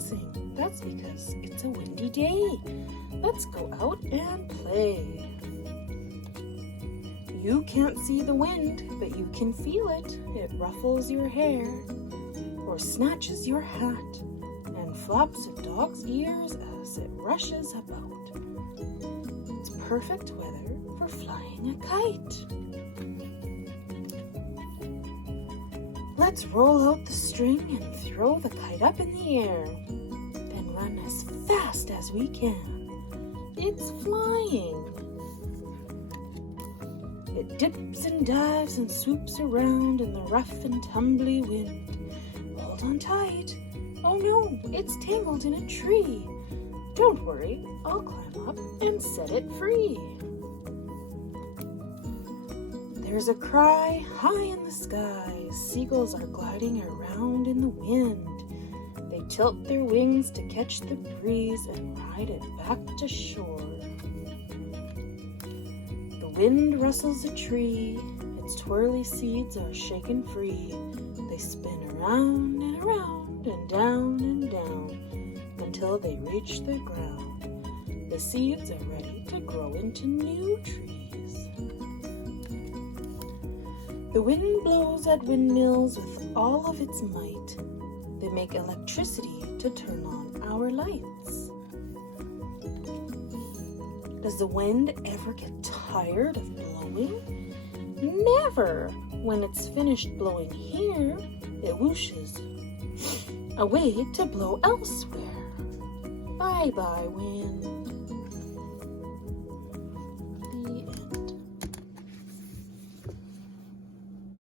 dancing. That's because it's a windy day. Let's go out and play. You can't see the wind, but you can feel it. It ruffles your hair, or snatches your hat, and flaps a dog's ears as it rushes about. It's perfect weather for flying a kite. Let's roll out the string and throw the kite up in the air, then run as fast as we can. It's flying. It dips and dives and swoops around in the rough and tumbly wind. Hold on tight. Oh no, it's tangled in a tree. Don't worry, I'll climb up and set it free. There's a cry high in the sky. Seagulls are gliding around in the wind. They tilt their wings to catch the breeze and ride it back to shore. The wind rustles a tree. Its twirly seeds are shaken free. They spin around and around and down until they reach the ground. The seeds are ready to grow into new trees. The wind blows at windmills with all of its might. They make electricity to turn on our lights. Does the wind ever get tired of blowing? Never! When it's finished blowing here, it whooshes away to blow elsewhere. Bye-bye, wind.